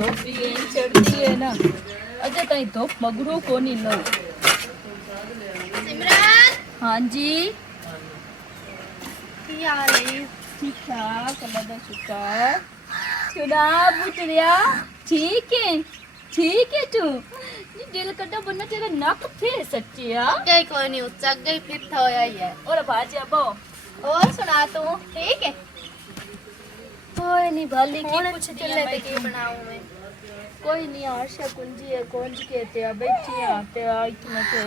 धूप भी एन चढ़ती है ना अजे ताई धूप मगरू को नहीं लो। सिमरन हाँ जी की हाल है? ठीक ठाक अल्लाह दा शुक्र। सुना पुत्रिया ठीक है तू नी दिल कटा बनना तेरा नक थे सच्चिया गई कोई नहीं उच्चा गई फिर था होया ही है। और भाजी अबो और सुना तू ठीक है? कोई नहीं भली की कौन कुछ चले ते की बनाऊं मैं? कोई नहीं आशा कुंजी है कुंज के ते बैठी आ ते इतना के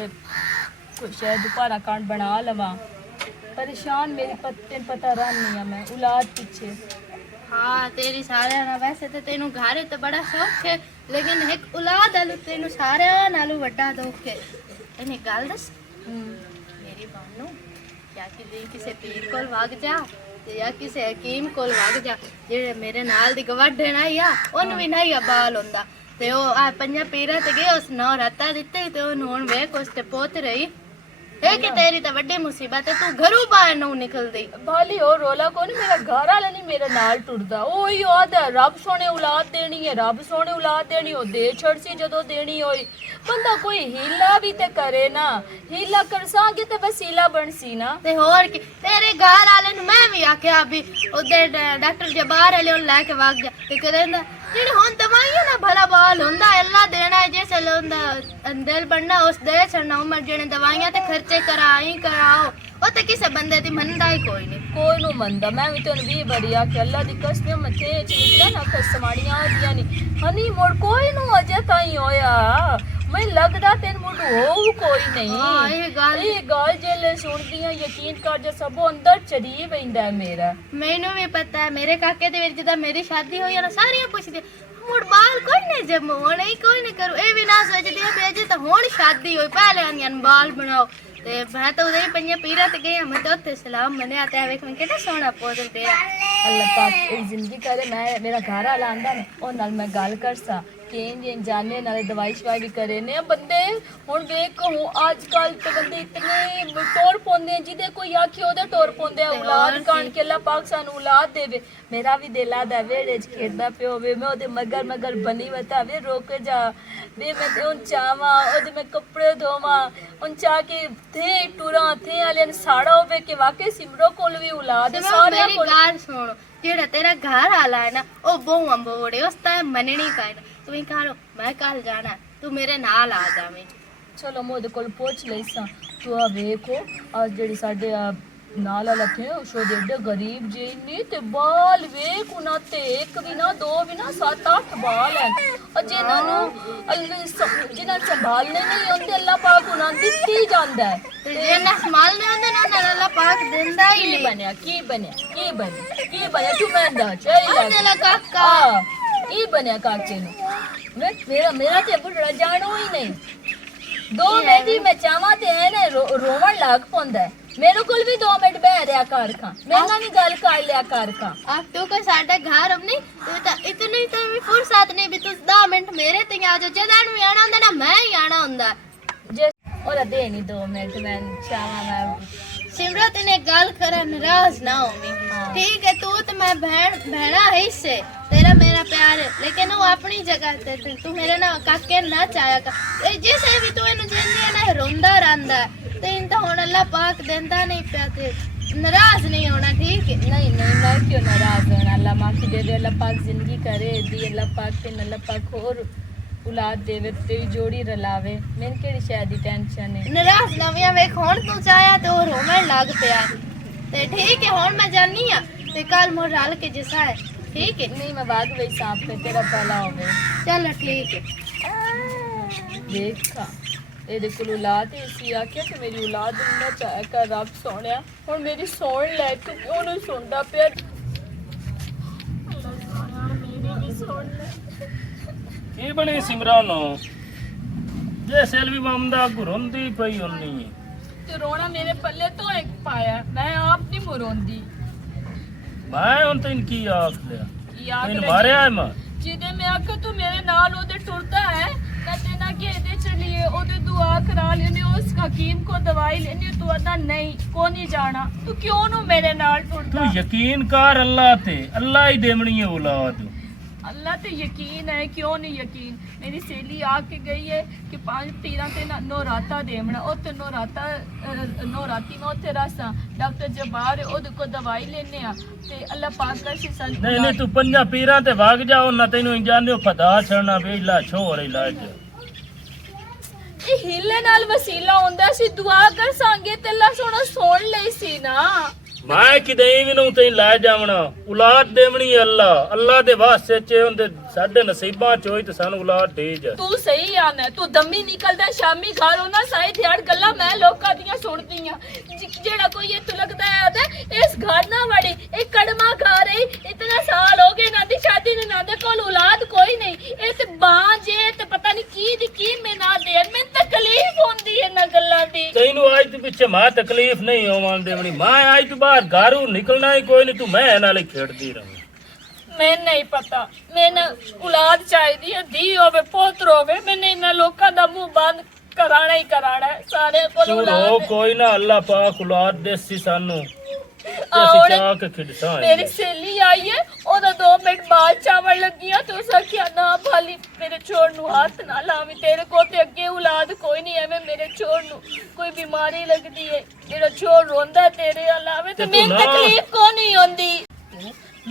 कुछ है दोपहरा कांड बना लवा परेशान मेरी पता रहा नहीं है मैं औलाद पीछे। हाँ तेरी सारे ना वैसे तो तेनू घारे तो बड़ा शौक है लेकिन एक औलाद आलू तेनू सारे नालू वड्डा दुख है। इन्हें गल दस मेरी बानू या कि किसी पीर कोल वग जा ते या किसी हकीम कोल वग जा जेड़े मेरे नाल दी गवाढे ना या ओन भी नहीं बाल हुंदा ते ओ आ पंजा पीरा ते गए उस नौ रत्ता दित्ते ते ओन हुण वेख उस ते पोत रही है कि तेरी तो बड़ी मुसीबत है तू घरों बाहर नू निकल दी भाली और रोला को नहीं मेरा घर वाला नहीं मेरे नाल टुरदा ओ याद है रब सोने औलाद देनी है रब सोने औलाद देनी हो दे छड़ सी जदों देनी होई बंदा कोई हीला भी ते करे ना हीला करसांगे ते वसीला बनसी ना ते होर की तेरे घर वाले नु मैं भी आख्या अभी उधर डॉक्टर जबार वाले उन लेके भाग जा ते कहंदा जेड़े हुन दवाइयां ना भला बाल हुंदा अल्लाह देना है जैसे हुंदा दिल बनना उस दे छड़ना उमर जेने दवाइयां ते खर्चे कराओ ओ ते किसे बंदे दी मनदा ही कोई नहीं कोई नु मंदा मैं भी तो भी बढ़िया कि अल्लाह दी कसम मथे च निकला ना कसमाड़ियां दियां नी हनी मोड़ कोई नु अजे ताई होया मैं लगदा तेन मुंडू हो कोई नहीं। हां ये गल जेले सुनदी है यकीन कर जे सब अंदर चढ़ी वेंदा है मेरा मैनू भी पता है मेरे काके दे विच जदा मेरी शादी होई ना सारियां पुछदी मुड़ बाल कोई नहीं जम होने ही कोई नहीं करू ए भी ना सोचदी है बेजे तो हुण शादी होई पहले आनियां बाल बनाओ ते मैं तो उदे पंजा पीरा ते गई मैं तो उत्थे सलाम मने आते वेख मैं केटा सोना पोदल तेरा अल्लाह पाक एक जिंदगी करे मैं मेरा घर वाला आंदा ना ओ नाल मैं गल करसा कें जाने नाले दवाई शवाई भी करे ने बंदे हुन देख हूं आजकल ते बंदे इतने टोर पोंदे जिदे कोई आखे ओदे टोर पोंदे औलाद कान के अल्लाह पाक सानू औलाद देवे मेरा भी दिल आदा वेड़े च खेडदा पियो वे मैं ओदे मगर बनी वता वे रोक जा वे मैं उन चावा ओदे मैं कपड़े धोवा उन चा के थे टुरा थे आले साड़ा होवे के वाकई सिमरो कोल भी औलाद है सारे मेरी गाल सुन जेड़ा तेरा घर वाला है ना ओ बहु अंबोड़े उसता मननी का है तू ही करो मैं कल जाना तू मेरे नाल आ जावे चलो मोदे कोल पूछ लईसा तू आ वेखो आज जेडी साडे नाल वाला थे उसो जेडे गरीब जे नी ते बाल वेख उना ते एक भी ना दो भी ना 7-8 बाल है और जिन्हां नु जिन्हां संभालने नहीं होंदे अल्लाह पाक उना दित्ती जांदा है ते जिन्हां संभालने होंदे ना अल्लाह पाक देंदा ही नहीं की बनया तू मैं दा चाहिए तेरा काका की बनया काके नु मेरा ते बुढ़ा जानो ही नहीं 2 मिनट मैं चाहवा ते है ना रोवण लाग पोंदा है मेरे कोल भी 2 मिनट बह रहा कर खा मैंने भी गल कर लिया कर खा अब तू कोई साडे घर अब नहीं तू तो इतनी तो भी फुर्सत नहीं भी तू 10 मिनट मेरे ते आ जा जदान भी आना हुंदा ना मैं ही आना हुंदा जे और दे नहीं 2 मिनट मैं चाहवा मैं सिमरत ने गल कर नाराज ना होवी ठीक है तू तो मैं बहना है इससे तेरा मेरा प्यार है लेकिन वो अपनी जगह ते तू मेरे ना काके ना चाया कर जैसे भी तू इनु जिंदगी ना रोंदा रहंदा ते इन तो हुन अल्लाह पाक देंदा नहीं पिया ते नाराज नहीं होना ठीक है नहीं मैं क्यों नाराज होना अल्लाह मां की दे अल्लाह पाक जिंदगी करे दी अल्लाह पाक ते अल्लाह पाक और औलाद देवे तेरी जोड़ी रलावे मैंने केड़ी शायद दी टेंशन है नाराज नविया वेख हुन तू चाया तो रोमन लग पिया ते ठीक है हुन मैं जानी आ ते कल मोर रल के जैसा है ठीक है नहीं मैं भाग गई सांप पे तेरा भला होवे चल ठीक है देखा ਇਹਦੇ ਕੋਲ ਔਲਾਦ ਸੀ ਆਖਿਆ ਕਿ ਮੇਰੀ ਔਲਾਦ ਨੂੰ ਚਾਹਿਆ ਕਰ ਰੱਬ ਸੋਹਣਿਆ ਹੁਣ ਮੇਰੀ ਸੌਣ ਲੈ ਕੇ ਉਹਨੂੰ ਸੁਣਦਾ ਪਿਆ ਕੀ ਬਣੀ ਸਿਮਰਨ ਜੇ ਸੈਲਵੀ ਬੰਦਾ ਘੁਰੰਦੀ ਪਈ ਹੁੰਨੀ ਤੇ ਰੋਣਾ ਮੇਰੇ ਪੱਲੇ ਤੋਂ ਇੱਕ ਪਾਇਆ ਮੈਂ ਆਪ ਨਹੀਂ ਮੁਰੋਂਦੀ ਮੈਂ ਹੁਣ ਤੈਨੂੰ ਕੀ ਆਖ ਲਿਆ ਯਾਦ ਤੈਨੂੰ ਮਾਰਿਆ ਮੈਂ ਜਿਹਦੇ ਮੈਂ ਆਖਿਆ ਤੂੰ ਮੇਰੇ ਨਾਲ ਉਹਦੇ ਟੁਰਦਾ ਹੈ कहते ना कि दे चलिए ओदे दुआ करा लेने उस हकीम को दवाई लेने तू अदा नहीं को नहीं जाना तू क्यों नु मेरे नाल टुरदा तू यकीन कर अल्लाह ते अल्लाह ही देवनी है औलाद अल्लाह ते यकीन है, क्यों नहीं यकीन। मेरी सहेली आके गई है कि 5 13 ते नौराता देवना उत्थे नौराती में उत्थे रसा डॉक्टर जबार ओदे को दवाई लेने आ ते अल्लाह पाक का सन। नहीं नहीं तू पंजा पीरां ते भाग जाओ ना तैनू जाने फदा छड़ना बेला छोड़ इलाज ਇਹ ਹਿੱਲੇ ਨਾਲ ਵਸੀਲਾ ਹੁੰਦਾ ਸੀ ਦੁਆ ਕਰ ਸੰਗੇ ਤੇ ਅੱਲਾ ਸੋਣਾ ਸੁਣ ਲਈ ਸੀ ਨਾ। मैं किदे भी नूं तैं लै जावना औलाद देवनी अल्लाह दे वास्ते च हुंदे साडे नसीबां च होई ते सानू औलाद दे जा। तू सही आना तू दम्मी निकलदा शामी घर होना साई दिहाड़ गल्ला मैं लोकां दियां सुनदी आ जेड़ा कोई इत्थों लगदा है आदे इस घर ना वड़ी एक कड़मा खा रही इतना साल हो गए ना दी शादी ने ना दे कोल औलाद कोई नहीं ए ते बांझ ए ते पता नहीं की दी की मैं ना दे मैं तकलीफ होंदी है ना गल्लां दी। तैनू आज तू पिछे मां तकलीफ नहीं होवन देवनी मां आज तू बाहर घरों निकलना ही कोई नहीं तू मैं नाले खेड़दी रह। मैं नहीं पता मैंने औलाद चाहिए धी होवे पोत्र होवे मैंने इन लोकां दा मुंह बंद कराना ही कराना है सारे को औलाद चलो कोई ना अल्लाह पाक औलाद देसी सानू मेरी सहेली आई है ओदा 2 मिनट बाद चावल लगियां तो सखिया ना भाली मेरे छोड़ नु हाथ ना लावी तेरे को ते अगे औलाद कोई नहीं है मेरे छोड़ नु कोई बीमारी लगदी है जेड़ा छोड़ रोंदा तेरे अलावे ते मैं तकलीफ को नहीं होंदी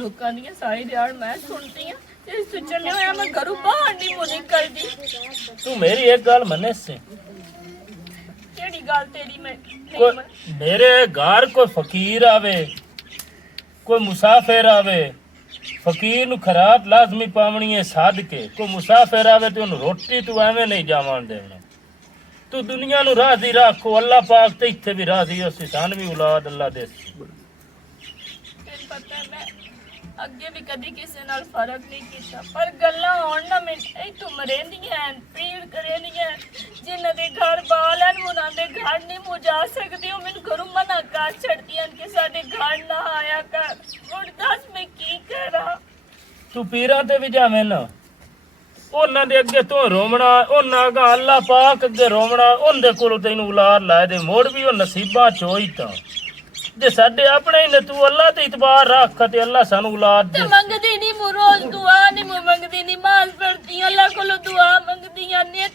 लोकां दी सारी दिहाड़ मैं सुनती हां ते तू चले होया मैं घरों बाहर नहीं मुंह निकलदी। तू मेरी एक गल मने से केड़ी गल तेरी मैं मेरे घर कोई फकीर आवे कोई मुसाफिर आवे फकीर नु खराब लाजमी पावनी है साध के कोई मुसाफिर आवे तो उन रोटी तू एवें नहीं जावन देना तू दुनिया नु राजी रखो अल्लाह पाक ते इत्थे भी राजी हो सान भी औलाद अल्लाह दे। पता है मैं अगे भी कदी किसी नाल फर्क नहीं किया पर गल्लां होण ना मैं इत्थों मरेंदियां हैं पीड़ करेंदियां जिन्हां दे घर बाल हैं उन्हां दे घर नहीं मुझ जा सकदी ओ मैनू घरों मना कर छड़दियां कि साडे घर ना आया कर हुण दस मैं की करा। तू पीरां ते भी जावें ना उन्हां दे अगे तू रोवना उन्हां अगा अल्लाह पाक अगे रोवना उनदे कोलों तैनू औलाद ला दे मोड़ भी ओ नसीबां च होई तां जे साडे अपने ही ने तू अल्लाह ते इतबार रख ते अल्लाह सानू औलाद दे। मंगदी नहीं मु रोज दुआ नहीं मंगदी नहीं माल पढ़ती अल्लाह कोलो दुआ मंगदी ने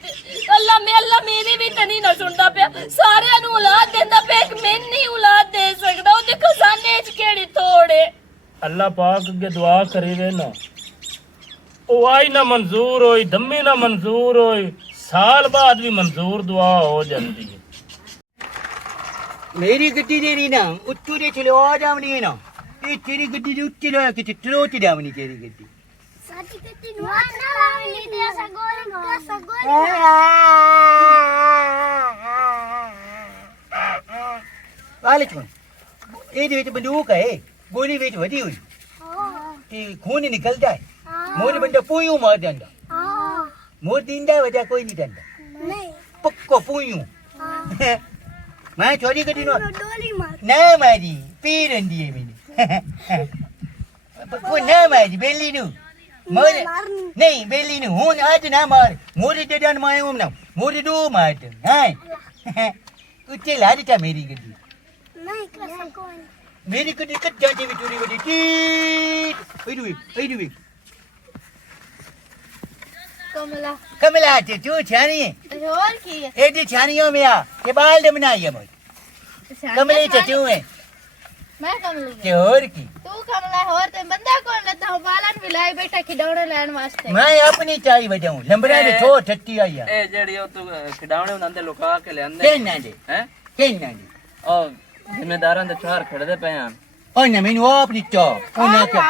अल्लाह मेरी भी तनी ना सुनदा पिया सारे नु औलाद देंदा पे एक मैन नहीं औलाद दे सकदा ओ देखो साने च केड़ी थोड़े अल्लाह पाक अगे दुआ करीवे ना ओ आई ना मंजूर होई दम्मी ना मंजूर होई साल बाद भी मंजूर दुआ हो जाती है। मेरी गड्डी जेड़ी ना उत्तू दे चलो आ जावनी है ना ये तेरी गड्डी दे उत्ते ला के चलो ते जावनी तेरी गड्डी साची गड्डी नु ना लावनी ते असा गोरी वाले चुन ये दे विच बंदूक है गोली विच वधी हुई ते खून निकलदा है मोर बंदा पूयू मार देंदा मोर दींदा वजह कोई नहीं देंदा नहीं पक्को पूयू मैं चोरी करी नो डोली मार ना मारी पीर रंदी है मैंने वो ना मारी बेली नु मोर नहीं बेली नु हूं आज ना मार मोरे दे जान माए हम ना मोरे दो मार हां उच्चे लाड़ी था मेरी गड्डी नहीं कर सको मेरी गड्डी कट जाती भी चोरी बड़ी टीट इधर कमला कमला ते तू छानी है और की है एडी छानियों में आ के बाल दे बनाई है मोर कमले ते तू है मैं कमली के और की तू कमला और ते बंदा कौन लेता हो बालन भी लाई बैठा खिडौने लेन वास्ते मैं अपनी चाई बजाऊं लंबड़ा ने थो ठट्टी आई है ए जेड़ी ओ तू खिडावणे उनंदे लुका के ले अंदे कहना दे हैं कहना दे ओ जिम्मेदारां दे चार खड़दे पे हैं ओने मैनू अपनी चा ओने क्या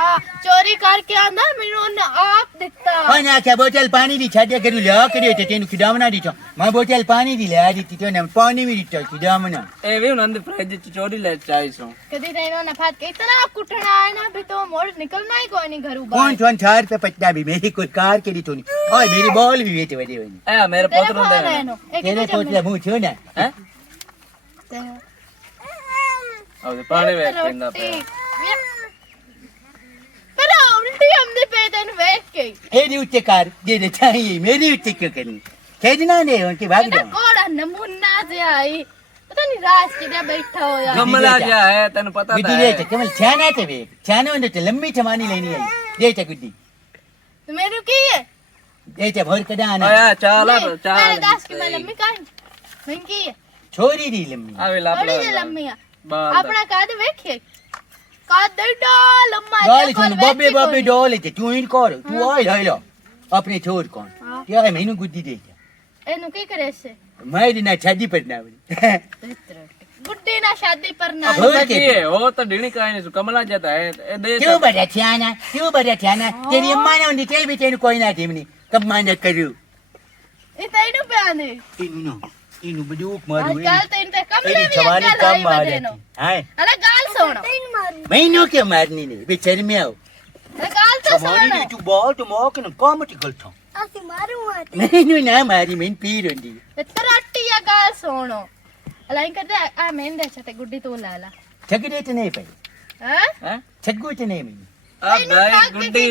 चोरी करके आंदा मैनू ओने आप दिखता ओने क्या बोतल पानी दी छाड़े करू ला करे ते तेनु खिडावना दी चा मैं बोतल पानी दी ले दी ते ने पानी भी दी खिडावना ए वे उनंदे फ्रिज च चोरी ले चाहिसो कदी नहीं ना फात के इतना कुटना है ना भी तो मोड़ निकलना ही कोई नहीं घर कौन बाहर कौन छाड़ पे पट्टा भी मेरी कोई कार के दी तो नहीं ओए मेरी बॉल भी वेच वदे वनी ए मेरे पोतरों दे तेरे पोतला मुंह छो ना हैं अब पानी वे पिंदा पे पर उल्टी हमने पे तन वेख के एडी उच्चे कार दे दे चाहिए मेरी उच्चे क्यों करनी खेजना ने उनके भाग बेटा जाओ कोड़ा नमूना से आई पता नहीं राज किधर बैठा हो यार कमला क्या है तने पता गुड्डी था ले कमल छाना ते वे छाना ने ते लंबी छमानी लेनी है दे ते गुड्डी तो मेनू की है એ તે ભર કદા આના આયા ચાલ नहीं, ચાલ पहले दस की मैं लम्मी कान मैं की है છોરી રી લમ્મી આવે थोड़ी લાપડા जी लम्मी है બાલ अपना काद वेखे काद डा लम्मा ગાલી છું બબે બબે ડોલે તે તું ઈન કર તું આય લઈ લો આપણે છોર કોણ हाँ ત્યારે મેનુ ગુદ્દી દે एनु की करे से મારી ના છાજી પર ના गुड्डी ना शादी पर ना अब- હવે કી હો તો ઢીણી કાઈ નહીં કમલા જતા હે એ દે ક્યું બડા થયાના ક્યું બડા થયાના તેરી અમ્માને ઓની તેલ બી તેનું કોઈ ના ધીમની કમ્માને કર્યું ये तेनु पे आने એનું બધું મારું आजकल तो इनते कमले એની भी જવાની अंकल કામ आई મારે बदेनो હાય अरे गाल सोनो મહિનો કે મારની ને બેચારી મે આવ अरे गाल तो તમારી सोनो ને તું બોલ તો મોક ને કોમટી ગલતો ਅਸੀਂ ਮਾਰੂਗਾ મહિનો ના મારી મેન પીરંડી तरट्टी या गाल सोनो अलाइन करते आ मेन दे छते गुड्डी तो लाला છગડે તો નહીં ભાઈ हैं હે છગડો તો નહીં મેં આ ભાઈ ગુड्डी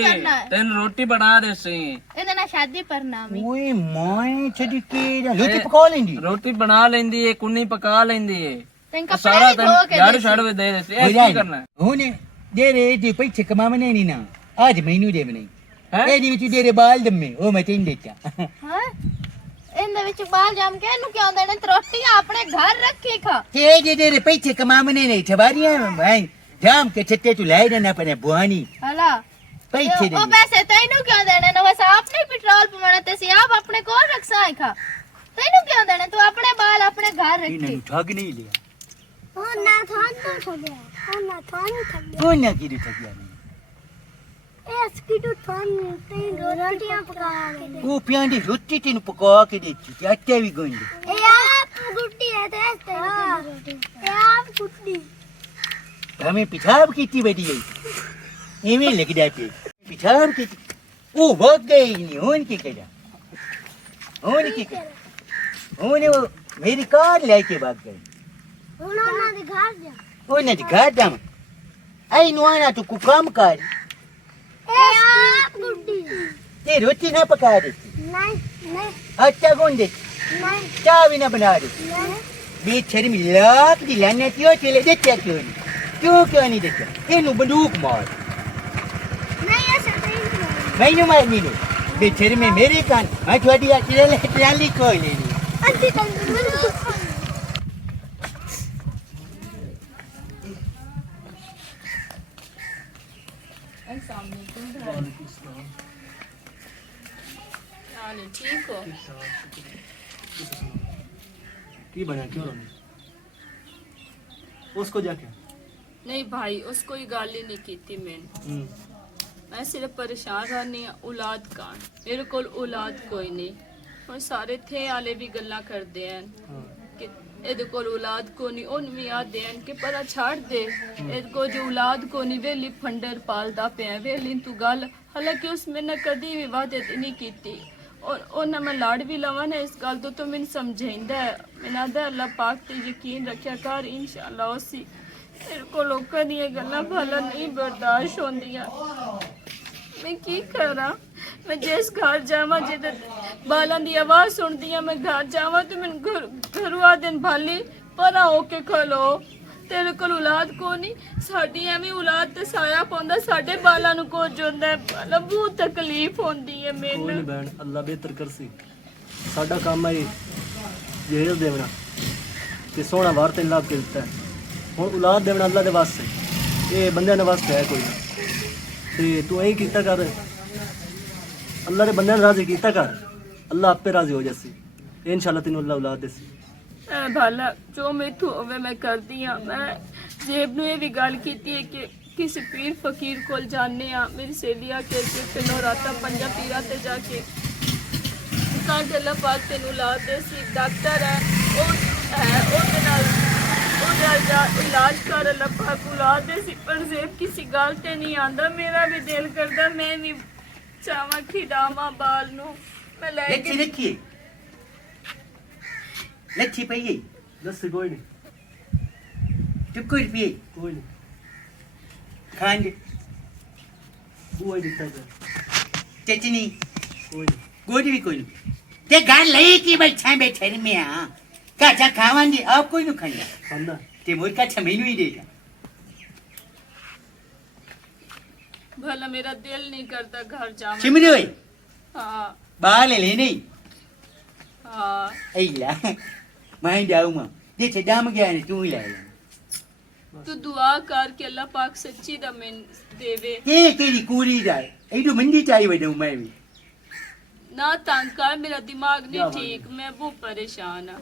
તને રોટી બના દેસી इन्हें ना शादी पर नाम ही ઓય મોય છડી કે લોટી પકા લેંડી रोटी बना लेंदी है कुन्नी पका लेंदी है इनका सारा पढ़ाई धो के झाड़ू दे झाड़ू दे देती है ऐसे करना है હું ને દે રે જે પૈસે કમામને ની ના આજ મહિનો દેવ નહીં हैं? એ દી વિચ દે રે બાલ દમે ઓ મે તેન દેતા हैं इनदे विच बाल जाम के नु क्यों देने रोटी अपने घर रखी खा તે દે રે પૈસે કમામને નહીં છવારી ભાઈ જામ કે છતે તું લાઈ દે ના પણ ભવાની हला પૈસે ओ દે पैसे तेनु क्यों देने न बस आपने पेट्रोल पवाना ते सी आप अपने को रखसाई खा तेनु क्यों देने तू अपने बाल अपने घर रखी એને ઠગ નહીં લે ਉਹ ਨਾ ਤੁਹਾਨੂੰ ਠੱਗਿਆ ਉਹ ਨਾ ਤੁਹਾਨੂੰ ਠੱਗਿਆ કોણ ના કીધું ઠગ્યા નહીં ਇਹ ਸਕਿਟੂ ਤੁਹਾਨੂੰ ਤੇ ਰੋਟੀਆਂ ਪਕਾ ਕੇ ਦੇ ઓ પ્યાંડી રોટી તેનું પકા કે દેતી તે અત્યાવી ગોંડી ਇਹ ਆਪ ਗੁੱਡੀ ਹੈ ਤੇ ਤੇ ਰੋਟੀ ਇਹ આપ ગુડ્ડી તમે પિછાબ કીધી બધી ગઈ એવી લગડા પે પિછાબ કીધી ઓ ભગ ગઈ ની હોન की કર્યા હોન की કર્યા હોને मेरी कार लेके भाग गई ਹੁਣ ਉਹਨਾਂ ਦੇ ਘਰ ਜਾ ઓને જ ગાડામ આઈ નો આના તું કુ કામ કર ਇਹ ਆਪ ગુડ્ડી તે રોટી ના પકા દેતી નહીં નહીં આટા કોણ દેતી નહીં ચા भी ना बना देती નહીં બે છરી લાક દી લાને ત્યો ચલે દેત્યા क्यों नहीं देत्या એનું બંદૂક માર નહીં ऐसा नहीं मैंने मारनी नहीं બે છરી में मेरे कान माछवाड़ी आ चले ट्राली कोई लेनी अंती तंग ठीक हो की बना क्यों उसको जाके नहीं भाई उसको ही गाली नहीं की थी मैंने मैं सिर्फ परेशान रहनी औलाद कान मेरे को औलाद कोई नहीं और सारे थे आले भी गल्ला कर दे कि ਇਹਦੇ ਕੋਲ ਔਲਾਦ ਕੋ ਨਹੀਂ ਉਹਨ ਵੀ ਆ ਦੇਣ ਕਿ ਪਰਾ ਛੱਡ ਦੇ ਇਹਦੇ ਕੋ ਜੋ ਔਲਾਦ ਕੋ ਨਹੀਂ ਵੇਲੀ ਫੰਡਰ ਪਾਲਦਾ ਪਿਆ ਵੇਲੀ ਤੂੰ ਗੱਲ ਹਾਲਾਂਕਿ ਉਸ ਮੈਨੇ ਕਦੀ ਵੀ ਵਾਅਦੇ ਨਹੀਂ ਕੀਤੀ ਔਰ ਉਹਨਾਂ ਮੈਂ ਲਾੜ ਵੀ ਲਵਾਂ ਨਾ ਇਸ ਗੱਲ ਤੋਂ ਮੈਨੂੰ ਸਮਝਾਇੰਦਾ ਮੈਨਾਂ ਦਾ ਅੱਲਾਹ ਪਾਕ ਤੇ ਯਕੀਨ ਰੱਖਿਆ ਕਰ ਇਨਸ਼ਾਅੱਲਾ ਉਸੀ ਮੇਰੇ ਕੋ ਲੋਕਾਂ ਦੀਆਂ ਗੱਲਾਂ ਭਲਾ ਨਹੀਂ ਬਰਦਾਸ਼ਤ ਹੁੰਦੀਆਂ मैं की करा मैं जिस घर जावा जिधर बालों की आवाज सुनती है मैं घर जावा तो मैं घरों आ दिन भाली परा होके खलो तेरे को औलाद को नहीं साडी एवें औलाद ते साया पाउंदा साडे बालां नु कुछ हुंदा है भला बहुत तकलीफ होंदी है कोई मैनू नहीं बहन अल्लाह बेहतर करसी साडा काम है जहेज देवना ते सोना वार ते अल्लाह के दिता है हुण औलाद देवना अल्लाह दे वास्ते ये बंदे ने वास्ते है कोई ना ते तू यही कीता कर अल्लाह दे बंदे ने राजी कीता कर अल्लाह आपे राजी हो जासी इंशाल्लाह तेनू अल्लाह औलाद देसी भला जो मैथों होवे मैं करदी हां मैं जेब नु ये भी गल कीती है कि किसी पीर फकीर कोल जाने आ मेरी सहेलियां के पिनो राता पंजा पीरा ते जाके काट अल्लाह पाक तेनू ला दे सी डॉक्टर है ओदे नाल इलाज कर अल्लाह पाक औलाद दे सी पर जेब किसी गल ते नहीं आंदा मेरा भी दिल करदा मैं भी चावा खिडावा बाल नु मैं ले लच्छी रखिए लच्छी पिए दस कोई नहीं टुकुर पिए कोई नहीं खंड वो ही दिखता है चटनी कोई नहीं गोली भी कोई नहीं ते गाल लई की बैठा बैठे में आ काचा खावांगे आप कोई नहीं खंडा खाना ते मोर का छमेनु ही देगा भला मेरा दिल नहीं करता घर जाने सिमरू हाँ बाल ले नहीं हाँ ऐला मैं जाऊंगा जैसे दाम गया ने तू ही ले तू दुआ कर के अल्लाह पाक सच्ची दमेन देवे ये तेरी कुड़ी जाए ऐडू मंदी चाहिए वजू मैं भी ना तंग कर मेरा दिमाग नहीं ठीक मैं बहुत परेशान हाँ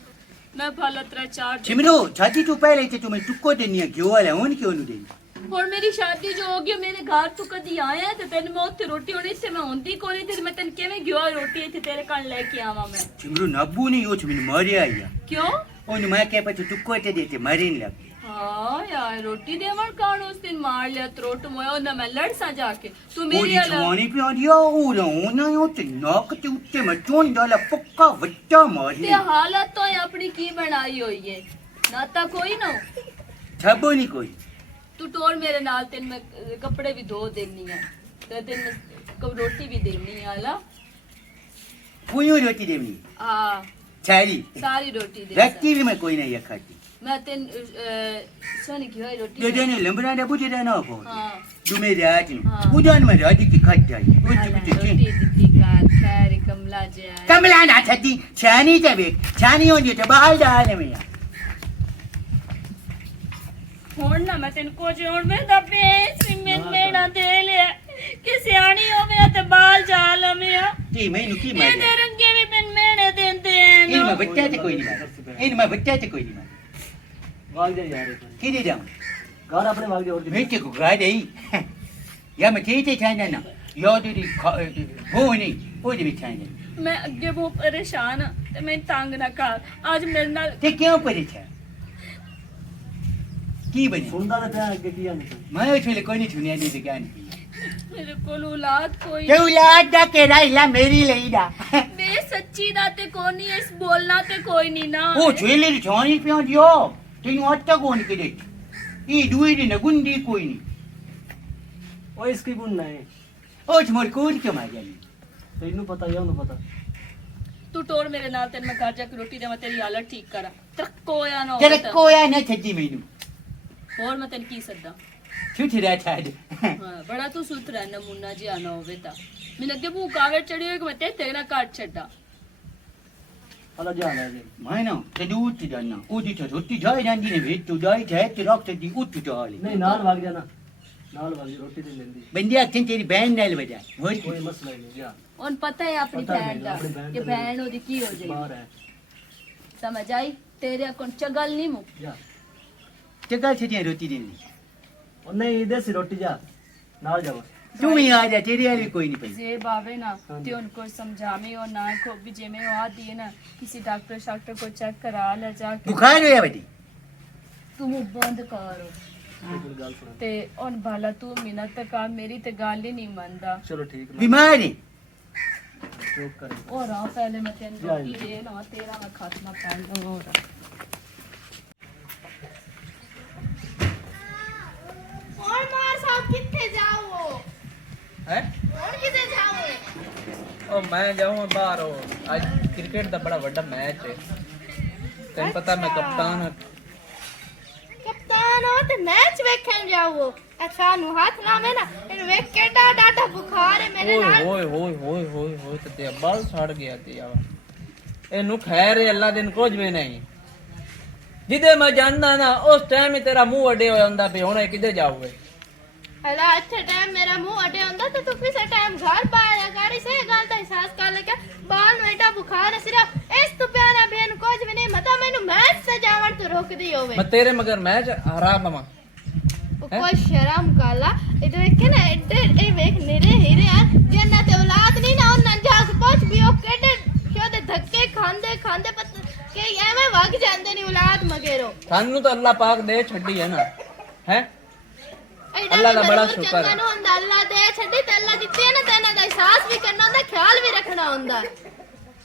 मैं भला 3-4 सिमरू छाती तू पहले से तुम्हें टुक्को देनी है क्यों वाला होन क्यों नहीं देनी ਹੁਣ ਮੇਰੀ ਸ਼ਾਦੀ ਜੋ ਹੋ ਗਈ ਮੇਰੇ ਘਰ ਤੂੰ ਕਦੀ ਆਇਆ ਤੇ ਤੈਨੂੰ ਮੈਂ ਉੱਥੇ ਰੋਟੀ ਹੋਣੀ ਸੀ ਮੈਂ ਹੁੰਦੀ ਕੋਈ ਨਹੀਂ ਤੇ ਮੈਂ ਤੈਨੂੰ ਕਿਵੇਂ ਗਿਆ ਰੋਟੀ ਇੱਥੇ ਤੇਰੇ ਕੰਨ ਲੈ ਕੇ ਆਵਾਂ ਮੈਂ सिमरू नब्बू नहीं हो तुमने मारे आया ਕਿਉਂ ओन मैं क्या पता टुक्को ते देते मरीन लग ਹਾਂ ਯਾਰ ਰੋਟੀ ਦੇਵਣ ਕਾਣ ਉਸ ਦਿਨ ਮਾਰ ਲਿਆ ਤਰੋਟ ਮੋਇਆ ਉਹਨਾਂ ਮੈਂ ਲੜਸਾਂ ਜਾ ਕੇ ਤੂੰ ਮੇਰੀ ओरी ਵਾਲਾ जवानी पे आदिया ओरा ओना यो ते नाक ते उत्ते मैं चोन डाला पक्का वट्टा मार ਤੇ ਹਾਲਤ ਤੋਂ ਆਪਣੀ ਕੀ ਬਣਾਈ ਹੋਈ ਏ ਨਾ ਤਾਂ ਕੋਈ ਨਾ छबो नहीं कोई ਤੂੰ ਟੋਰ ਮੇਰੇ ਨਾਲ ਤੈਨੂੰ ਮੈਂ ਕੱਪੜੇ ਵੀ ਧੋ ਦੇਣੀ ਆ ਤੇ ਤੈਨੂੰ ਰੋਟੀ ਵੀ ਦੇਣੀ ਆ ਲਾ पुयो रोटी देनी ਹਾਂ चाली ਸਾਰੀ ਰੋਟੀ ਦੇ रखती भी मैं कोई नहीं खाती ਮੈਂ ਤੈਨੂੰ ਸੋਨੀ ਕੀ ਹੋਈ ਰੋਟੀ जो देने लंबरा ने बुझे ना हो ਹਾਂ तू मेरे आज हाँ। उदान में राजी की खाट जाए ਰੋਟੀ ਦਿੱਤੀ ਕਾਰ ਖੈਰ ਕਮਲਾ ਜਿਆ कमला ना थती छानी ते छानी हो जे तो बाहर डाल में ਹੁਣ ਨਾ ਮੈਂ ਤੈਨੂੰ ਕੁਝ ਹੁਣ ਮੈਂ ਤਾਂ ਪੇਸ ਮੇਣਾ ਦੇ ਲਿਆ ਕਿ ਸਿਆਣੀ ਹੋਵੇ ਤੇ ਬਾਲ ਜਾ ਲਵੇਂ ਆ ती मैनू की मार ਇਹਦੇ ਰੰਗੇ ਵੀ ਬਿਨ ਮੇਣੇ ਦਿੰਦੇ ਐ इन में बच्चा ते कोई नहीं मार इन में बच्चा ते कोई नहीं मार भाग जा यार एक बार। किधर जाऊं घर अपने भाग जा और मैं ते को गा दे या मैं ते छाना ना यो तेरी वो नहीं वो भी छाना ਮੈਂ ਅੱਗੇ ਬਹੁਤ ਪਰੇਸ਼ਾਨ ਆ ਤੇ ਮੈਂ ਤੰਗ ਨਾ ਕਰ ਅੱਜ ਮੇਰੇ ਨਾਲ ते क्यों परेशान की बने सुनता तो प्यार के किया नहीं मैं उसमें कोई नहीं सुनिया नहीं क्या नहीं ਮੇਰੇ ਕੋਲ ਔਲਾਦ ਕੋਈ ते औलाद दा केड़ा इला मेरी लेईदा ਬੇ ਸੱਚੀ ਦਾ ਤੇ ਕੋਨੀ ਇਸ ਬੋਲਣਾ ਤੇ ਕੋਈ ਨਹੀਂ ਨਾ ओ झेले छानी पे दियो तेनू आटा कोन के दे ई दुई दिन गुंडी कोई नहीं ओ इसकी गुण नहीं ओ मोर कोड के मार जानी तेनू पता या उन्हें पता ਤੂੰ ਟੋਰ ਮੇਰੇ ਨਾਲ ਤੈਨੂੰ ਮੈਂ ਘਰ ਜਾ ਕੇ ਰੋਟੀ ਦੇਵਾਂ ਤੇਰੀ ਹਾਲਤ ਠੀਕ ਕਰਾਂ ਤਰਕੋਇਆ ਨਾ तेरे कोया ना छड्डी मेनू ਹੋਰ ਮੈਂ ਤੈਨੂੰ ਕੀ ਸੱਦਾ छुटरा छाड़ ਹਾਂ ਬੜਾ ਤੂੰ ਸੁਥਰਾ ਨਮੂਨਾ ਜਿਹਾ ਨਾ ਹੋਵੇ ਤਾਂ ਮੈਨੂੰ ਅੱਗੇ ਭੂਖ ਆਵੇ ਚੜੀ ਹੋਈ ਕਿ ਮੈਂ ਤੇਰੇ ਨਾਲ ਕੱਟ ਛੱਡਾ अलग जाना है मैं ना ते दूध जाना ओदी तो रोटी जाए जांदी ने भेट तू जाए जाए ते रख ते दी उठ जाले नहीं नाल भाग जाना नाल भाग रोटी दे लेंदी बंदिया अखन तेरी बहन नाल वजा मोर कोई मसला नहीं जा ਉਹਨ ਪਤਾ ਹੈ ਆਪਣੀ ਪਤਾ ਭੈਣ ਮੈਨੂੰ, ਦਾ ਆਪਣੀ ਭੈਣ ਕਿ ਦਾ ਭੈਣ ਉਹਦੀ ਕੀ ਹੋ ਜਾਏਗੀ बाहर है ਸਮਝ ਆਈ ਤੇਰੇ ਕੋਲ ਚਗਲ ਨਹੀਂ ਮੁੱਕ जा चगा छटिया रोटी देनी और नहीं इधर से रोटी जा नाल जाओ तू ही आ जा तेरी वाली कोई नहीं पई ਜੇ ਬਾਵੇ ਨਾ हाँ ਤੇ ਉनको ਸਮਝਾਵੇਂ और ना को भी जे में आती है ना किसी डॉक्टर को चेक करा ले जाके बुखार होया बड़ी तू मुंह बंद कर एक गल सुन ਤੇ ਉਹਨ ਭਾਲਾ ਤੂੰ ਮਿਹਨਤ ਕਰ ਮੇਰੀ ਤੇ ਗੱਲ ਹੀ ਨਹੀਂ ਮੰਨਦਾ चलो ठीक है बीमार है चुप कर और आ पहले मैं तेन जा रोटी दे ना तेरा मैं खात्मा कर दूंगा ਹੁਣ ਮਾਰ ਸਾਹਿਬ ਕਿੱਥੇ ਜਾਓ ਹੈ ਹੁਣ ਕਿੱਥੇ ਜਾਓ ਉਹ ਮੈਂ ਜਾਊਂਗਾ ਬਾਹਰ ਉਹ ਅੱਜ ਕ੍ਰਿਕਟ ਦਾ ਬੜਾ ਵੱਡਾ ਮੈਚ ਹੈ ਤੈਨੂੰ ਪਤਾ ਮੈਂ ਕਪਤਾਨ ਹਾਂ ਕਪਤਾਨ ਹੋ ਤੇ ਮੈਚ ਵੇਖਣ ਜਾਓ ਅੱਛਾ ਨੂੰ ਹੱਥ ਨਾ ਮੈਂ ਨਾ ਇਹਨੂੰ ਵੇਖ ਕੇ ਡਾਡਾ ਬੁਖਾਰ ਹੈ ਮੇਰੇ ਓਏ ਨਾਲ ਹੋਏ ਹੋਏ ਹੋਏ ਹੋਏ ਹੋਏ ਤੇ ਤੇ ਬਲ ਛੜ ਗਿਆ ਤੇ ਆ ਇਹਨੂੰ ਖੈਰ ਹੈ ਅੱਲਾ ਦਿਨ ਕੁਝ ਵੀ ਨਹੀਂ ਜਿੱਦੇ ਮੈਂ ਜਾਂਦਾ ਨਾ ਉਸ ਟਾਈਮ ਹੀ ਤੇਰਾ ਮੂੰਹ ਅੱਡੇ ਹੋ ਜਾਂਦਾ ਵੀ ਹੁਣ ਇਹ ਕਿੱਧਰ ਜਾਊਗੇ ਹਲਾ ਅੱਛਾ ਟਾਈਮ ਮੇਰਾ ਮੂੰਹ ਅਟੇ ਹੁੰਦਾ ਤੇ ਤੂੰ ਕਿਸੇ ਟਾਈਮ ਘਰ ਪਾਇਆ ਕਰੀ ਸੇ ਗੱਲ ਦਾ ਅਹਿਸਾਸ ਕਰ ਲੈ ਕੇ ਬਾਲ ਨੂੰ ਏਡਾ ਬੁਖਾਰ ਹੈ ਸਿਰਫ ਇਸ ਤੋਂ ਪਿਆਰਾ ਬੇਨ ਕੁਝ ਵੀ ਨਹੀਂ ਮਤਾ ਮੈਨੂੰ ਮੈਚ ਸਜਾਵਣ ਤੋਂ ਰੋਕਦੀ ਹੋਵੇ ਮੈਂ ਤੇਰੇ ਮਗਰ ਮੈਚ ਹਰਾ ਪਵਾਂ ਉਹ ਕੋਈ ਸ਼ਰਮ ਕਾਲਾ ਇਹ ਵੇਖੇ ਨਾ ਇਹ ਵੇਖ ਨਿਰੇ ਹੀਰੇ ਆ ਜਿੰਨਾ ਤੇ ਔਲਾਦ ਨਹੀਂ ਨਾ ਉਹਨਾਂ ਜਾ ਕੇ ਪੁੱਛ ਵੀ ਉਹ ਕਿਹੜੇ ਸ਼ੋਦੇ ਧੱਕੇ ਖਾਂਦੇ ਖਾਂਦੇ ਪਤ ਕਿ ਐਵੇਂ ਵਗ ਜਾਂਦੇ ਨੇ ਔਲਾਦ ਮਗੇਰੋ ਸਾਨੂੰ ਤਾਂ ਅੱਲਾ ਪਾਕ ਦੇ ਛੱਡੀ ਹੈ ਨਾ ਹੈ ਐਡਾ ਅੱਲਾ ਦਾ ਵੀ ਬੜਾ ਜ਼ਰੂਰ ਸ਼ੁਕਰ ਹੈ। ਚੰਗਾ ਨੂੰ ਹੁੰਦਾ ਅੱਲਾ ਦੇ ਛੱਡੀ ਤੇ ਅੱਲਾ ਦਿੱਤੀ ਹੈ ਨਾ ਤੇ ਇਹਨਾਂ ਦਾ ਅਹਿਸਾਸ ਵੀ ਕਰਨਾ ਹੁੰਦਾ ਖਿਆਲ ਵੀ ਰੱਖਣਾ ਹੁੰਦਾ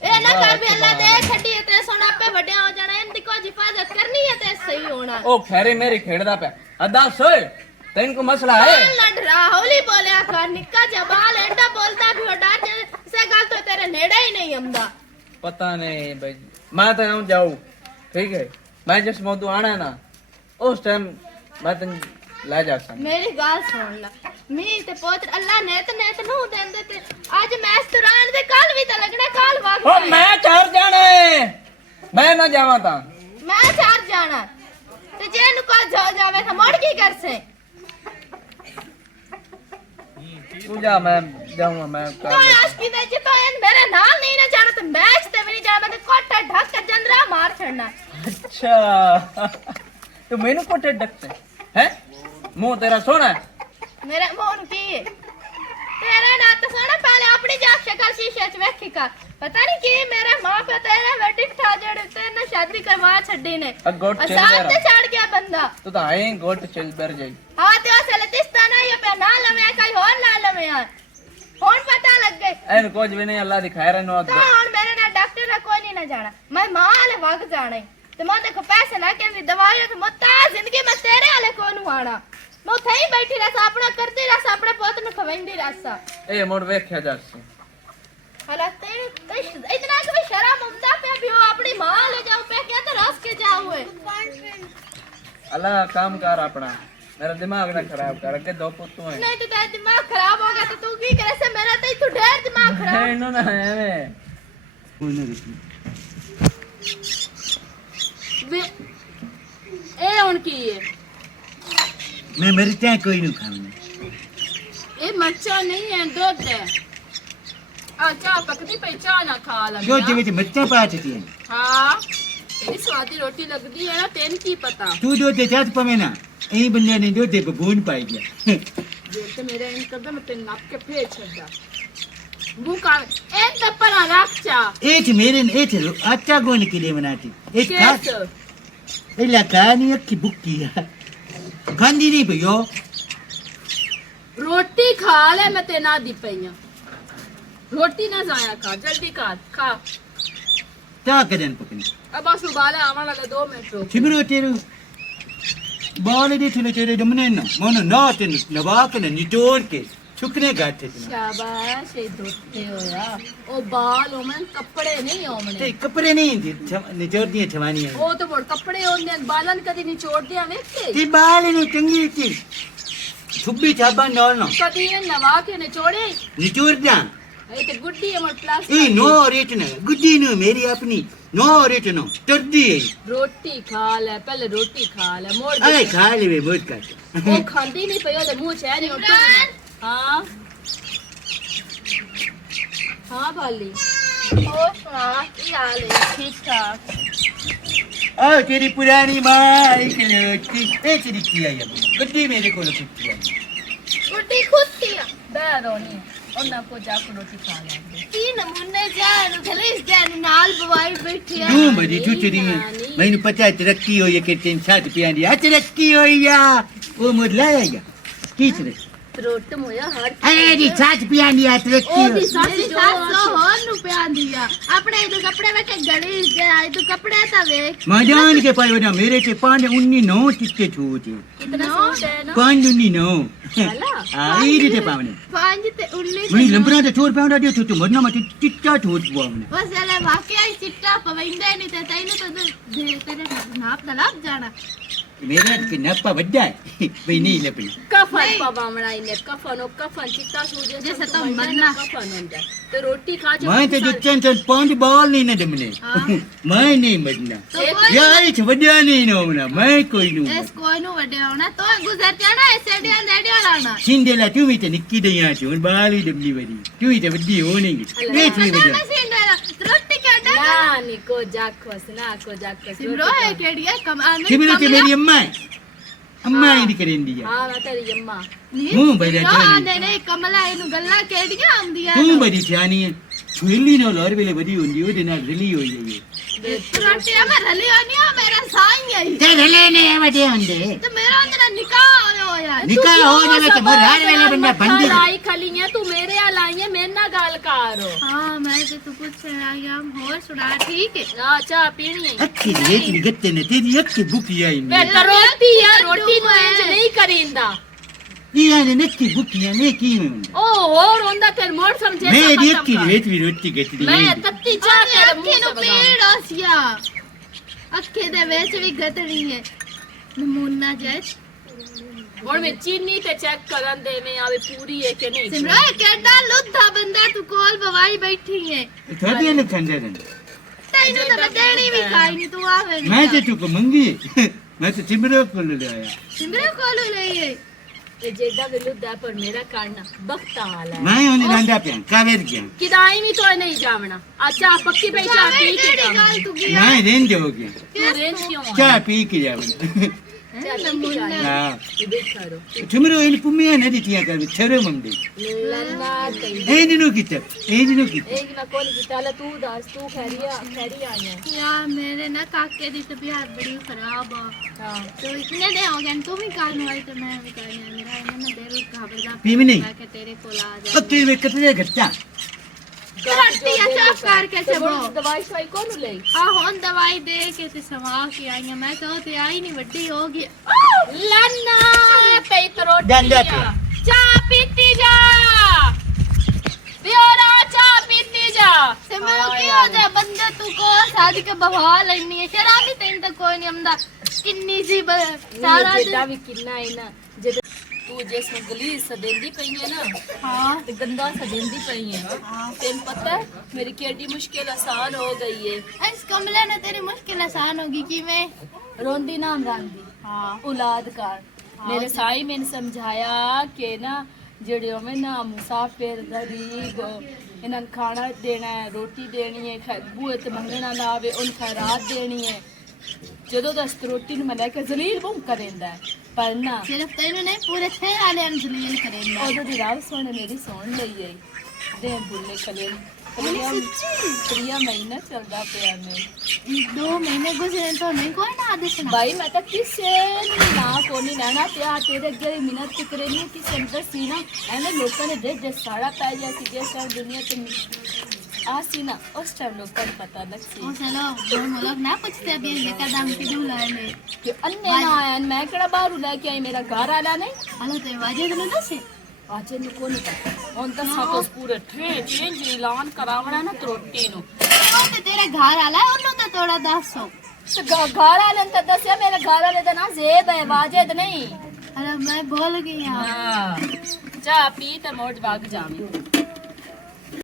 ਇਹ ਨਾ ਕਰ ਵੀ ਅੱਲਾ ਦੇ ਛੱਡੀ ਹੈ ਤੇ ਸੁਣ ਆਪੇ ਵੱਡਿਆ ਹੋ ਜਾਣਾ ਇਹਦੀ ਕੋਈ ਹਿਫਾਜ਼ਤ ਕਰਨੀ ਹੈ ਤੇ ਸਹੀ ਹੋਣਾ ਉਹ ਖੈਰੇ ਮੇਰੀ ਖੇਡਦਾ ਪਿਆ ਅਦਾਸ ਓਏ ਤੈਨੂੰ ਕੋਈ ਮਸਲਾ ਹੈ ਬਾਲ ਨਾ ਡਰਾ ਹੌਲੀ ਬੋਲਿਆ ਕਰ ਨਿੱਕਾ ਜਿਹਾ ਬਾਲ ਐਡਾ ਬੋਲਦਾ ਵੀ ਉਹ ਡਰ ਜੇ ਸੇ ਗੱਲ ਤੋਂ ਤੇਰੇ ਨੇੜੇ ਹੀ ਨਹੀਂ ਆਉਂਦਾ ਪਤਾ ਨਹੀਂ ਬਈ ਮੈਂ ਤਾਂ ਆਉਂ ਜਾਊ ਠੀਕ ਹੈ ਮੈਂ ਜਿਸ ਮੌਦੂ ਆਣਾ ਨਾ ਉਸ ਟਾਈਮ ਮੈਂ ਤੈਨੂੰ ਲੈ ਜਾ ਸੰਗ ਮੇਰੀ ਗੱਲ ਸੁਣ ਲੈ ਮੀਂਹ ਤੇ ਪੁੱਤ ਅੱਲਾ ਨੇਤ ਨੂੰ ਦਿੰਦੇ ਤੇ ਅੱਜ ਮੈਚ ਤੁਰਾਨ ਦੇ ਕੱਲ ਵੀ ਤਾਂ ਲੱਗਣਾ ਕੱਲ ਵਗ ਓ ਮੈਂ ਚਾਰ ਜਾਣਾ ਏ ਮੈਂ ਨਾ ਜਾਵਾਂ ਤਾਂ ਮੈਂ ਚਾਰ ਜਾਣਾ ਤੇ ਜੇ ਇਹਨੂੰ ਕੱਲ ਜਾਵੇ ਤਾਂ ਮੁੜ ਕੀ ਕਰਸੇ ਤੂੰ ਜਾ ਮੈਂ ਜਾਊਂਗਾ ਮੈਂ ਤੋ ਆਸ਼ਕੀ ਦੇ ਜੇ ਤੋ ਇਹ ਮੇਰੇ ਨਾਲ ਨਹੀਂ ਨਾ ਜਾਣਾ ਤੇ ਮੈਚ ਤੇ ਵੀ ਨਹੀਂ ਜਾਣਾ ਮੈਂ ਤੇ ਕੋਟਾ ਢੱਕ ਕੇ ਜੰਦਰਾ ਮਾਰ ਛੱਡਣਾ ਅੱਛਾ ਤੂੰ ਮੈਨੂੰ ਕੋਟੇ ਡੱਕਤੇ ਹੈ ਮੂੰਹ ਤੇਰਾ ਸੋਹਣਾ ਮੇਰੇ ਮੋਹਨ ਕੀ ਹੈ ਤੇਰੇ ਨਾਲ ਤਾਂ ਸੋਹਣਾ ਪਹਿਲੇ ਆਪਣੀ ਜਾਖ ਸ਼ਕਲ ਸ਼ੀਸ਼ੇ 'ਚ ਵੇਖੀ ਕਰ ਪਤਾ ਨਹੀਂ ਕੀ ਮੇਰੇ ਮਾਂ ਪਿਓ ਤੇਰੇ ਵੇਟੀ ਠਾ ਜਿਹੜੇ ਤੇਰੇ ਸ਼ਾਦੀ ਕਰਵਾ ਛੱਡੀ ਨੇ ਗੋਟ ਚੱਲ ਅਸਾਂ ਤੇ ਜਾ ਛੱਡ ਗਿਆ ਬੰਦਾ ਤੂੰ ਤਾਂ ਐਂ ਗੋਟ ਚੱਲ ਬਰ ਜਾਈ ਹਾਂ ਤੇ ਅਸਲ ਤਿਸਤਾ ਨਹੀਂ ਪਿਆ ਨਾ ਲਵੇਂ ਕੋਈ ਹੋਰ ਨਾ ਲਵੇਂ ਯਾਰ ਹੁਣ ਪਤਾ ਲੱਗ ਗਈ ਐਨ ਕੁਝ ਵੀ ਨਹੀਂ ਅੱਲਾ ਦੀ ਖੈਰ ਇਹਨੂੰ ਤਾਂ ਹੁਣ ਮੇਰੇ ਨਾਲ ਡਾਕਟਰ ਨਾਲ ਕੋਈ ਨਹੀਂ ਨਾ ਜਾਣਾ ਮੈਂ ਮਾਂ ਵਾਲੇ ਵਗ ਜਾਣਾ ਈ। ਤੇ ਮੈਂ ਦੇਖੋ ਪੈਸੇ ਨਾ ਕਹਿੰਦੀ ਦਵਾਈਆਂ ਤੇ ਮੁੱਤਾ ਜ਼ਿੰਦਗੀ ਮੈਂ ਤੇਰੇ ਵਾਲੇ ਕੋ ਨੂੰ ਆਣਾ ਮੈਂ ਉੱਥੇ ਹੀ ਬੈਠੀ ਰਸ ਆਪਣਾ ਕਰਦੀ ਰਸ ਆਪਣੇ ਪੁੱਤ ਨੂੰ ਖਵਾਈਂਦੀ ਰਸ ਇਹ ਮੁੜ ਵੇਖਿਆ ਜਾ ਹਾਲਾਤ ਤੇ ਇਤਨਾ ਕਿ ਸ਼ਰਮ ਹੁੰਦਾ ਪਿਆ ਵੀ ਉਹ ਆਪਣੀ ਮਾਂ ਲੈ ਜਾਓ ਪੈ ਕੇ ਤੇ ਰਸ ਕੇ ਜਾਓਏ ਅੱਲਾ ਕੰਮ ਕਰ ਆਪਣਾ ਮੇਰਾ ਦਿਮਾਗ ਨਾ ਖਰਾਬ ਕਰ ਅੱਗੇ ਦੋ ਪੁੱਤੂ ਹੈ ਨਹੀਂ ਤੇ ਤੇਰਾ ਦਿਮਾਗ ਖਰਾਬ ਹੋ ਗਿਆ ਤੇ ਤੂੰ ਕੀ ਕਰੇ ਸੇ ਮੇਰਾ ਤੇ ਤੂੰ ਢੇਰ ਦਿਮਾਗ ਖਰਾਬ ਇਹਨੂੰ ਨਾ ਐਵੇਂ ਇਹ ਹੁਣ ਕੀ ਹੈ मैं मिर्चा कोई नहीं खाऊंगा ਇਹ ਮਰਚਾ ਨਹੀਂ ਹੈ ਦੁੱਧ ਹੈ ਆ ਚਾਹ ਪੱਕਦੀ ਪਈ ਚਾਹ ਨਾ ਖਾ जो ਲੱਗਿਆ जिਵੇਂ मिर्चा पा चुकी है ਹਾਂ ਇਹ ਸਵਾਦੀ ਰੋਟੀ ਲੱਗਦੀ ਹੈ ਨਾ ਤੈਨੂੰ ਕੀ ਪਤਾ तू दो ते चाच पवे ना यही बंदे ने दो ते बबून पाई गया ਜੇ ਤੇ ਮੇਰੇ ਇਨ ਕਰਦਾ ਮੈਂ ਤੈਨੂੰ ਨੱਪ ਕੇ ਫੇਰ ਛੱਡਦਾ ਬੁਕਾ ਇਹ ਤਾਂ ਪਰਾਂ ਰੱਖ ਚਾ एक मेरे ने एक अच्छा गोन के लिए बनाती एक खास ਕਿਸ ये लगानी अक्की बुक्की है खांदी नहीं भैया ਰੋਟੀ ਖਾ ਲੈ ਮੈਂ ਤੇ ਨਾ ਦੀ ਪਈਆਂ ਰੋਟੀ ਨਾ ਜ਼ਾਇਆ ਕਰ ਜਲਦੀ ਖਾ क्या कदन पकनी अब बस उबाला आवा वाला 2 मिनट रुक छिमरो तेरे बाल दे थे तेरे दमने ना मोनो ना ते नवा के निचोड़ के छुकने गाते थे शाबाश ये धोते हो यार ओ बाल ओमन कपड़े नहीं ओमने ते कपड़े नहीं थे निचोड़ दिए छवानी है ओ तो बोल कपड़े ओने बालन कदी निचोड़ दिया वेखे ते बाल ने चंगी थी छुब्बी छाबा नॉल ना कदी ये नवा के निचोड़े निचोड़ जा ये तो गुड्डी हमर प्लास ए नो रेट ना गुड्डी नो मेरी अपनी नो रेट नो टर्दी है रोटी खा ले पहले रोटी खा ले मोड़ अरे खा ले वे बहुत का वो खांदी नहीं पयो तो मुंह छे नहीं उठो हां हां बाली ਹੋਰ ਸੁਣਾ ਕੀ ਹਾਲ ਹੈ ठीक ठाक आ तेरी पुरानी माँ एक लड़की एक दिखती आई है गुड्डी मेरे को दिखती आई ਗੁੱਡੀ ਖੁੱਤੀ ਆ बैरोनी ਉਹਨਾਂ ਕੋ ਜਾ ਕੇ ਰੋਟੀ ਖਾ ਲੈਂਦੇ ਕੀ ਨਮੂਨੇ ਜਾਨ ਖਲੀਸ ਜਾਨ ਨਾਲ ਬਵਾਈ ਬੈਠੀ ਆ तू बड़ी चुचरी है मैंने पता है तरक्की हुई है कि तीन सात पिया दी तरक्की हुई है वो मुझे लाया किस रे ਰੋਟ ਮੋਇਆ ਹਰ अरे दी सात पिया दी तरक्की ਉਹਦੀ हुई ਸੱਸ ਜੋ ਹੋਰ ਨੂੰ ਪਿਆਂਦੀ ਆ ਆਪਣੇ ਇਹ ਕੱਪੜੇ ਵੇਖ ਗਲੀ ਜਾ ਇਹ ਕੱਪੜੇ ਤਾਂ ਵੇਖ मजान के पाए वजह मेरे के 5 9 चिट्टे छूटे कितना सूट है ना 5 9 वाला आई रीते पावने ਪੰਜ ਤੇ 19 मैं लंबरा ते छोड़ पाउंदा दे तो मरना मत चिट्टा छोड़ पावने ਬਸ ਇਹਲੇ ਵਾਕਿਆ ਹੀ ਚਿੱਟਾ ਪਵਿੰਦੇ ਨਹੀਂ ਤੇ ਤੈਨੂੰ ਤਾਂ ਦੇ ਤੇਰੇ ਨਾਪ ਦਾ ਲੱਗ ਜਾਣਾ मेरे के नप्पा बड्डा है भाई नहीं लपनी कफन पवावना इने कफन चिट्टा सूट जैसे तो मरना। कफन होता तो रोटी खा जो मैं तो जितन चल 5 बॉल नहीं न दमने मैं नहीं मरना तो कोई यार इच वड्डा नहीं ना होना मैं कोई नहीं ਇਸ ਕੋਈ ਨੂੰ ਵੱਡੇ ਹੋਣਾ ਤੋ ਗੁਜ਼ਰ ਜਾਣਾ ਐਸੇ ਡੀਆਂ ਡੇਡੀਆਂ ਲਾਣਾ सिंडेला तू भी तो निक्की दया छे और बाल ही दबली वरी तू ही तो वड्डी होनेगी देख ली वजह ਰੋਟੀ ਕਾਟਾ ना निको जाखोस ਸਿਮਰੋ ਹੈ ਕਿਹੜੀਆਂ ਕਮਾਨ सिमरो के मेरी अम्मा ही करेंदी है हां मैं तेरी अम्मा मुंह बड़ा जानी ਨਹੀਂ ਨਹੀਂ ਕਮਲਾ ਇਹਨੂੰ ਗੱਲਾਂ ਕਿਹੜੀਆਂ ਆਉਂਦੀਆਂ तू बड़ी जानी है छुली ना लौर वेले बड़ी होंदी ओदे नाल रली होई है ਰੋਟੀ ਮੈਂ ਰਲੀ ਹੋਣੀ ਆ ਮੇਰਾ ਸਾਈਂ ਆਈ ते रले ने वडे होंदे ਤੇ ਮੇਰਾ ਅੰਦਰ ਨਿਕਾਹ ਹੋਇਆ निकाह हो जावे तो मोर वेले बंदा बंदी लाई खली है तू मेरे आ लाई है मेरे ना गाल कर ਹਾਂ ਮੈਂ ਤੇ ਤੂੰ ਪੁੱਛ ਆਇਆ ਹੋਰ ਸੁਣਾ ਠੀਕ ਹੈ ना चाह पीनी है अक्की रेत नी गत्ते ने तेरी अक्की बुकी आई मैं ने तो रोटी है रोटी तो इंज नहीं करींदा ये ने नक्की बुकी ने की में ओ और होंदा तेरे मोड़ समझे मेरी अक्की रेत भी रोटी गत्ती मैं तत्ती चाह तेरे ਅੱਖੇ मुंह ਨੂੰ से बगा ਪੀੜ ਹੋਸਿਆ ਅੱਖੇ ਦੇ ਵਿੱਚ ਵੀ ਗਤੜੀ ਹੈ ਨਮੂਨਾ ਜੈ ਹੁਣ ਮੈਂ ਚੀਨੀ ਤੇ ਚੈੱਕ ਕਰਨ ਦੇ ਮੈਂ ਆਵੇ ਪੂਰੀ ਹੈ ਕਿ ਨਹੀਂ ਸਿਮਰਨ ਕਿਹੜਾ ਲੁੱਧਾ ਬੰਦਾ ਤੂੰ ਕੋਲ ਬਵਾਈ ਬੈਠੀ ਹੈ ਥੋੜੀ ਨੂੰ ਖੰਡੇ ਨੇ ਤੈਨੂੰ ਤਾਂ ਮੈਂ ਦੇਣੀ ਵੀ ਖਾਈ ਨਹੀਂ ਤੂੰ ਆਵੇ ਮੈਂ ਤੇ ਤੂੰ ਕੋ ਮੰਗੀ ਮੈਂ ਤੇ ਸਿਮਰੋ ਕੋਲ ਲਿਆਇਆ ਸਿਮਰਨ ਕੋਲ ਲਈ ਇਹ ਜਿਹੜਾ ਵਿਲੁੱਦਾ ਪਰ ਮੇਰਾ ਕਰਨਾ ਬਖਤਾ ਵਾਲਾ ਹੈ ਮੈਂ ਉਹਨੇ ਰੰਦਾ ਪਿਆ ਕਾਵੇਰ ਗਿਆ ਕਿਦਾਈ ਵੀ ਤੋਂ ਨਹੀਂ ਜਾਵਣਾ ਅੱਛਾ ਪੱਕੀ ਪਈ ਚਾਹ ਪੀ ਕੇ ਕਿਹੜੀ ਜਾਵਣਾ ਗੱਲ ਤੂੰ ਕੀ ਮੈਂ ਰਹਿੰਦੇ ਹੋ ਗਿਆ ਤੂੰ ਰੇਂਜ ਕਿਉਂ ਆ ਚਾਹ ਪੀ ਕੇ ਜਾਵਣਾ ਨਮੂਨਾ ਹਾਂ ਇਹ ਦੇਖਾਰੋ ਸਿਮਰੋ ਇਹਨੂੰ ਪੁੰਮੀਆਂ ਨੇ ਦਿੱਤੀਆਂ ਕਰ ਛੇਰੇ ਮੰਦੇ ਲੰਨਾ ਕਈ ਇਹਨੂੰ ਕੀਤਾ ਇਹਨੂੰ ਕੀਤਾ ਇਹ ਨਾ ਕੋਲ ਕਿਤਾਲਾ ਤੂੰ ਦੱਸ ਤੂੰ ਖੈਰੀ ਆਇਆ ਯਾਰ ਮੇਰੇ ਨਾ ਕਾਕੇ ਦੀ ਤਬੀਅਤ ਬੜੀ ਖਰਾਬ ਆ ਹਾਂ तो इतने दे हो गए तू भी कान वाली तो मैं भी कान मेरा है ना दिल घबरा पीवी नहीं। मैं के तेरे को ला जा ਪੱਕੇ ਵੇ ਕਿਤੇ ਘੱਟਾ करती है चुप करके चबो ਦਵਾਈ ਸ਼ਵਾਈ ਕੋਲ ਲਈ आ हुन दवाई दे के ते सवा के आई मैं तो ते आई नहीं ਵੱਡੀ ਹੋ ਗਈ ਲੰਨਾ ਪਈ ਤਰੋ ਜਾਂਦਾ ਚਾਹ ਪੀਤੀ ਜਾ ਪਿਓਰਾ ਚਾਹ ਪੀਤੀ ਜਾ ਤੇ ਮੈਂ ਕੀ ਹੋ ਜਾ ਬੰਦੇ ਤੂੰ ਕੋ ਸਾਜ ਕੇ ਬਵਾ ਲੈਣੀ ਹੈ ਸ਼ਰਾਬੀ ਤੈਨੂੰ ਤਾਂ ਕੋਈ ਨਹੀਂ ਆਉਂਦਾ ਕਿੰਨੀ ਸੀ ਸਾਰਾ ਜਿਹੜਾ ਵੀ ਕਿੰਨਾ ਹੈ ਨਾ ਜਦ ਤੂੰ ਜਿਸ ਨੂੰ ਗਲੀ ਸਦੇਂਦੀ ਪਈ ਹੈ ਨਾ ਹਾਂ ਤੇ ਗੰਦਾ ਸਦੇਂਦੀ ਪਈ ਹੈ ਤੈਨੂੰ ਪਤਾ ਹੈ ਮੇਰੀ ਕਿਹੜੀ ਮੁਸ਼ਕਿਲ ਆਸਾਨ ਹੋ ਗਈ ਹੈ ਇਸ ਕਮਲੇ ਨੇ ਤੇਰੀ ਮੁਸ਼ਕਿਲ ਆਸਾਨ ਹੋਗੀ ਕਿਵੇਂ ਰੋਂਦੀ ਨਾਮ ਰਾਂਦੀ ਹਾਂ औलाद का मेरे साई मैंने समझाया कि ना जेड़े होवे ना मुसाफिर गरीब इन्हन खाना देना है रोटी देनी है बूहे ते मंगना ना आवे उन खैरात देनी है ਜਦੋਂ ਦਾ ਰੋਟੀ ਨੂੰ ਮੈਂ ਕੇ ਜ਼ਲੀਲ ਬਹੁਤ ਕਰੇਂਦਾ ਪਰ ਨਾ ਸਿਰਫ ਤੈਨੂੰ ਨਹੀਂ ਪੂਰੇ ਛੇ ਵਾਲਿਆਂ ਨੂੰ ਜ਼ਲੀਲ ਕਰੇਂਦਾ ਉਹਦੇ ਦੀ ਰਾਹ ਸੁਣ ਮੇਰੀ ਸੁਣ ਲਈ ਹੈ ਦੇ ਬੁੱਲੇ ਕਲੇ ਪ੍ਰਿਆ ਮਹੀਨਾ ਚੱਲਦਾ ਪਿਆ ਮੈਂ 2 ਮਹੀਨੇ ਗੁਜ਼ਰੇ तो नहीं कोई ना आदेश भाई मैं तो किसे ना कोनी लेना ते तेरे अगे मिन्नत फिक्रे नहीं किसे अंदर सी ना एने लोगों ने जे साड़ा पै गया सी जे सारी दुनिया ते आ सी ना उस टाइम लोगों को पता लग सी ओ चलो हम लोग ना पूछते अभी ये कदम के दूल्हा ने कि अन्य ना आया मैं केड़ा बाहर लेके आई मेरा घर आला नहीं हलो ते वाजे तो दस आज ने को नहीं पता ਹੁਣ ਤਾਂ ਸਾਕਸ ਪੂਰੇ ਚੇਂਜ ਐਲਾਨ ਕਰਾਵਣਾ ਨਾ ਤਰੋਟੀ ਨੂੰ ਤੇ ਤੇਰੇ ਘਰ ਆਲਾ ਉਹਨੂੰ ਤਾਂ ਥੋੜਾ ਦੱਸੋ ਤੇ ਘਰ ਵਾਲੇ ਨੇ ਤਾਂ ਦੱਸਿਆ ਮੇਰੇ ਘਰ ਵਾਲੇ ਦਾ ਨਾਂ ਜ਼ੇਬ ਹੈ ਵਾਜਿਦ ਨਹੀਂ अरे मैं बोल गई ਹਾਂ ਚਾਹ ਪੀ ਤੇ ਮੋੜ ਵਗ ਜਾਵੀਂ